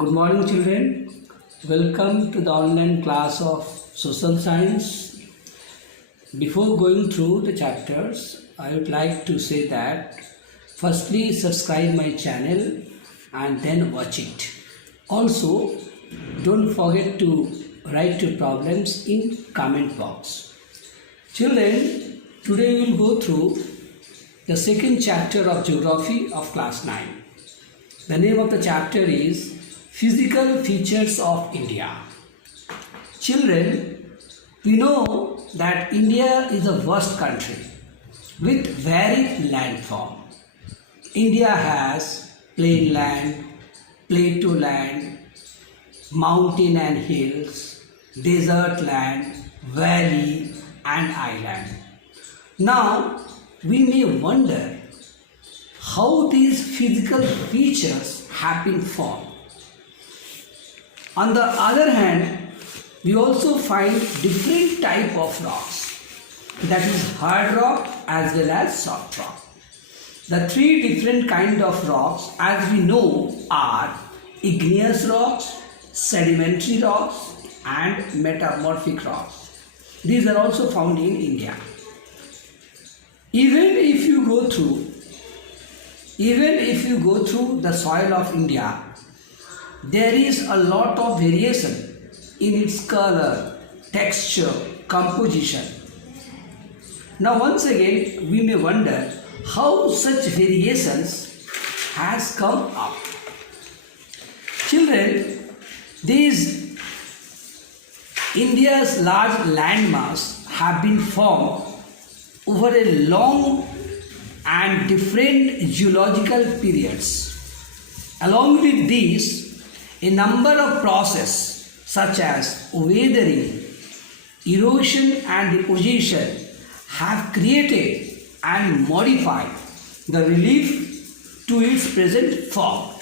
Good morning, children. Welcome to the online class of social science. Before going through the chapters, I would like to say that firstly subscribe my channel and then watch it. Also, don't forget to write your problems in comment box. Children, today we will go through the second chapter of geography of class 9. The name of the chapter is Physical Features of India. Children, we know that India is a vast country with varied landform. India has plain land, plateau land, mountain and hills, desert land, valley and island. Now, we may wonder how these physical features have been formed. On the other hand, we also find different type of rocks, that is hard rock as well as soft rock. The three different kind of rocks as we know are igneous rocks, sedimentary rocks and metamorphic rocks. These are also found in India. Even if you go through the soil of India, there is a lot of variation in its color, texture, composition. Now once again we may wonder how such variations has come up. Children, these India's large landmass have been formed over a long and different geological periods. Along with these, a number of processes such as weathering, erosion and deposition have created and modified the relief to its present form.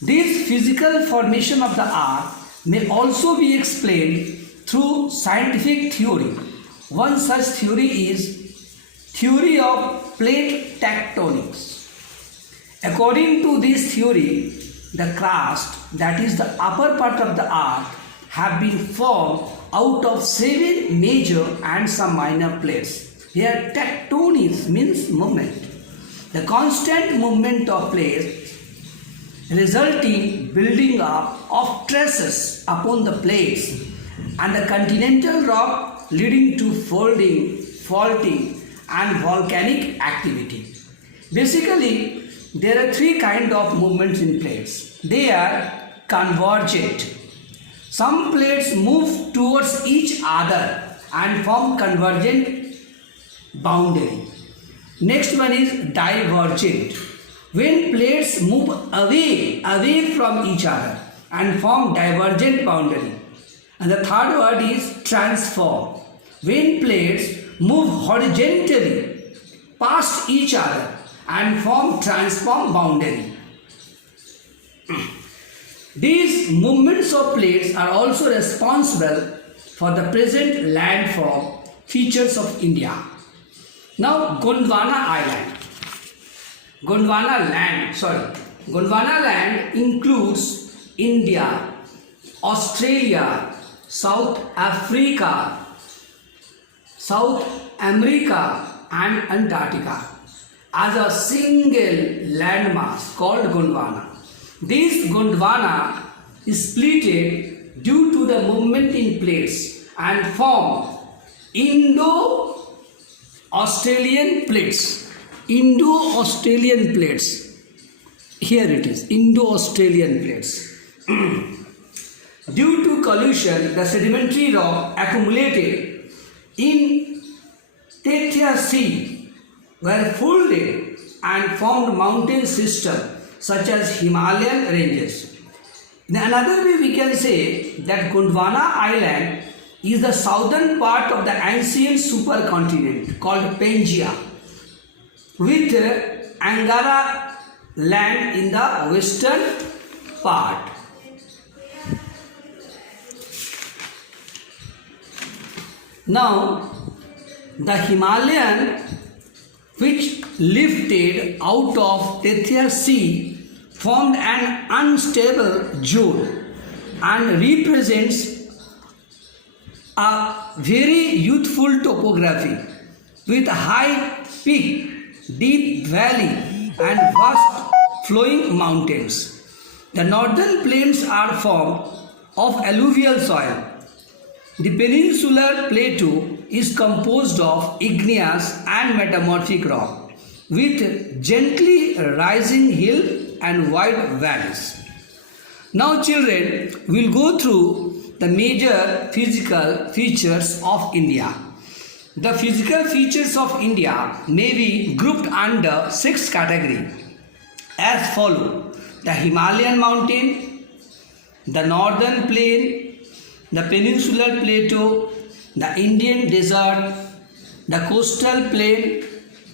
This physical formation of the earth may also be explained through scientific theory. One such theory is theory of plate tectonics. According to this theory, the crust, that is the upper part of the earth, have been formed out of 7 major and some minor plates. Here tectonics means movement. The constant movement of plates resulting building up of trusses upon the plates and the continental rock leading to folding, faulting and volcanic activity. Basically, there are three kinds of movements in plates. They are convergent. Some plates move towards each other and form convergent boundary. Next one is divergent. When plates move away from each other and form divergent boundary. And the third word is transform. When plates move horizontally past each other and form transform boundary. These movements of plates are also responsible for the present landform features of India. Now Gondwana Island. Gondwana land includes India, Australia, South Africa, South America and Antarctica as a single landmass called Gondwana. This Gondwana is splitted due to the movement in plates and form Indo-Australian plates. Indo-Australian plates. Here it is, Indo-Australian plates. Due to collision, the sedimentary rock accumulated in Tethya Sea were folded and formed mountain system such as Himalayan ranges. In another way we can say that Gondwana Island is the southern part of the ancient supercontinent called Pangaea, with Angara land in the western part. Now, the Himalayan which lifted out of Tethya Sea formed an unstable zone and represents a very youthful topography with high peak, deep valley and vast flowing mountains. The northern plains are formed of alluvial soil. The peninsular plateau is composed of igneous and metamorphic rock with gently rising hill and wide valleys. Now children, we'll go through the major physical features of India. The physical features of India may be grouped under 6 categories as follow: the Himalayan mountain, the northern plain, the peninsular plateau, the Indian desert, the coastal plain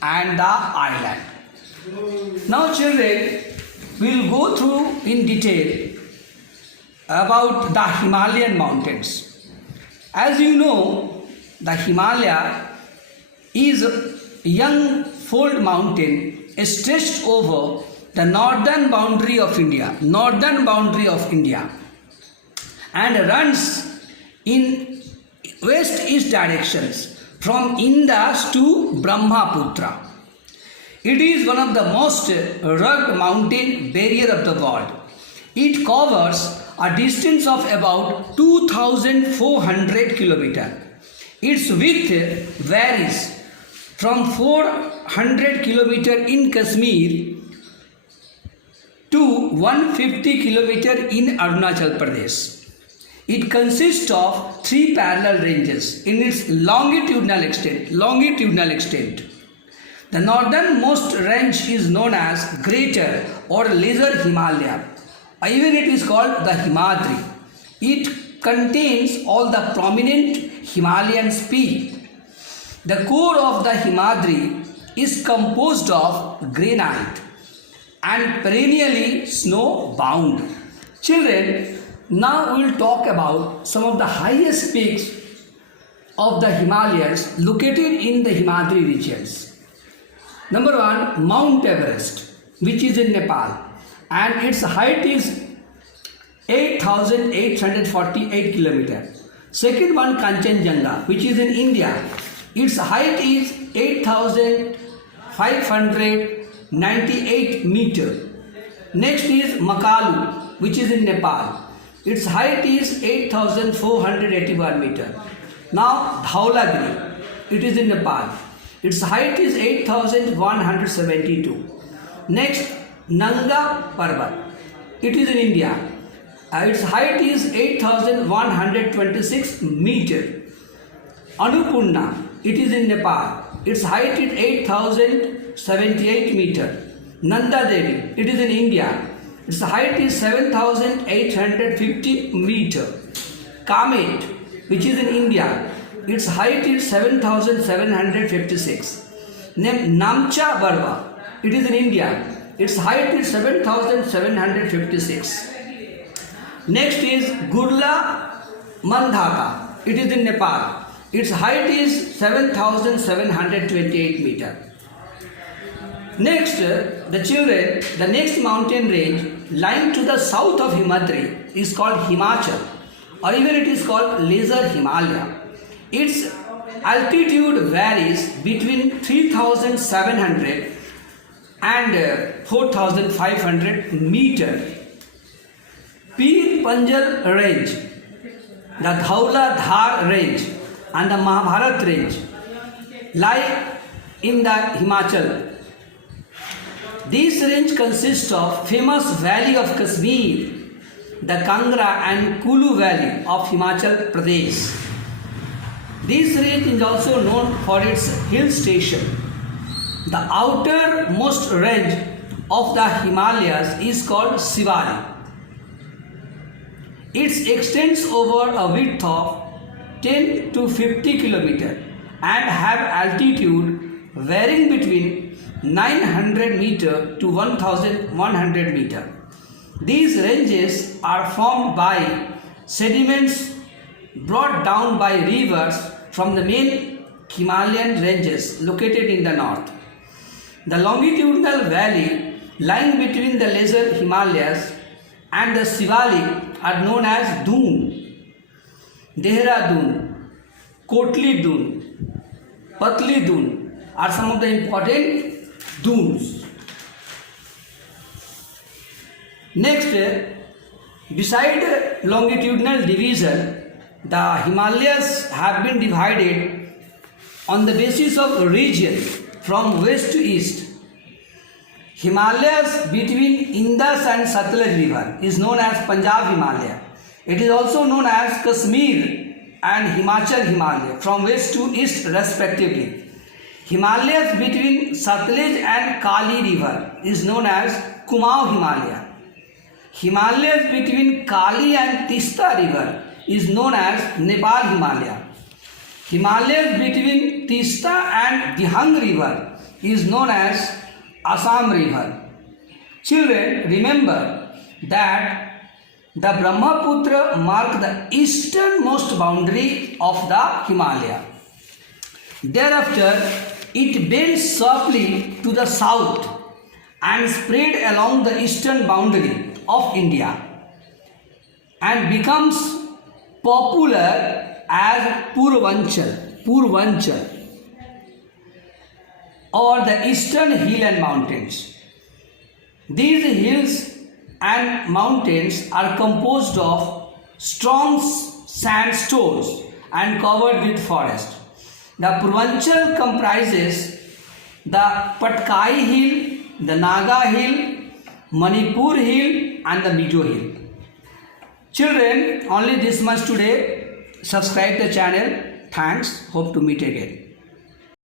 and the island. Now children, we will go through in detail about the Himalayan mountains. As you know, the Himalaya is a young fold mountain stretched over the northern boundary of India, and runs in west-east directions from Indus to Brahmaputra. It is one of the most rugged mountain barrier of the world. It covers a distance of about 2,400 kilometers. Its width varies from 400 kilometers in Kashmir to 150 kilometers in Arunachal Pradesh. It consists of 3 parallel ranges in its longitudinal extent. The northernmost range is known as Greater or Lesser Himalaya. Even it is called the Himadri. It contains all the prominent Himalayan peaks. The core of the Himadri is composed of granite and perennially snow bound. Children, now we will talk about some of the highest peaks of the Himalayas located in the Himadri regions. Number 1, Mount Everest, which is in Nepal, and its height is 8,848 kilometers. Second one, Kanchenjunga, which is in India. Its height is 8,598 meters. Next is Makalu, which is in Nepal. Its height is 8,481 meters. Now Dhaulagiri, it is in Nepal. Its height is 8,172. Next, Nanga Parbat, it is in India. Its height is 8,126 meters. Annapurna, it is in Nepal. Its height is 8,078 meters. Nanda Devi, it is in India. Its height is 7,850 meters. Kamet, which is in India. Its height is 7,756. Namcha Barwa, it is in India. Its height is 7,756. Next is Gurla Mandhaka, it is in Nepal. Its height is 7,728 meters. Next, the next mountain range lying to the south of Himadri is called Himachal, or even it is called Lesser Himalaya. Its altitude varies between 3,700 and 4,500 meters. Pir Panjal range, the Dhaula Dhar range and the Mahabharat range lie in the Himachal. This range consists of famous valley of Kashmir, the Kangra and Kulu valley of Himachal Pradesh. This range is also known for its hill station. The outermost range of the Himalayas is called Siwali. It extends over a width of 10 to 50 kilometers and have altitude varying between 900 meter to 1100 meter. These ranges are formed by sediments brought down by rivers from the main Himalayan ranges located in the north. The longitudinal valley lying between the lesser Himalayas and the Shivalik are known as Doon. Dehradun, Kotli Doon, Patli Doon are some of the important dunes. Next, beside longitudinal division, the Himalayas have been divided on the basis of region from west to east. Himalayas between Indus and Satluj river is known as Punjab Himalaya. It is also known as Kashmir and Himachal Himalaya from west to east respectively. Himalayas between Satluj and Kali river is known as Kumaon Himalaya. Himalayas between Kali and Tista river is known as Nepal Himalaya. Himalayas between Tista and Dihang river is known as Assam river. Children, remember that the Brahmaputra mark the easternmost boundary of the Himalaya. Thereafter, it bends sharply to the south and spread along the eastern boundary of India and becomes popular as Purvanchal or the eastern hill and mountains. These hills and mountains are composed of strong sandstones and covered with forest. The Purvanchal comprises the Patkai hill, the Naga hill, Manipur hill and the Mizo hill. Children, only this much today. Subscribe the channel. Thanks. Hope to meet again.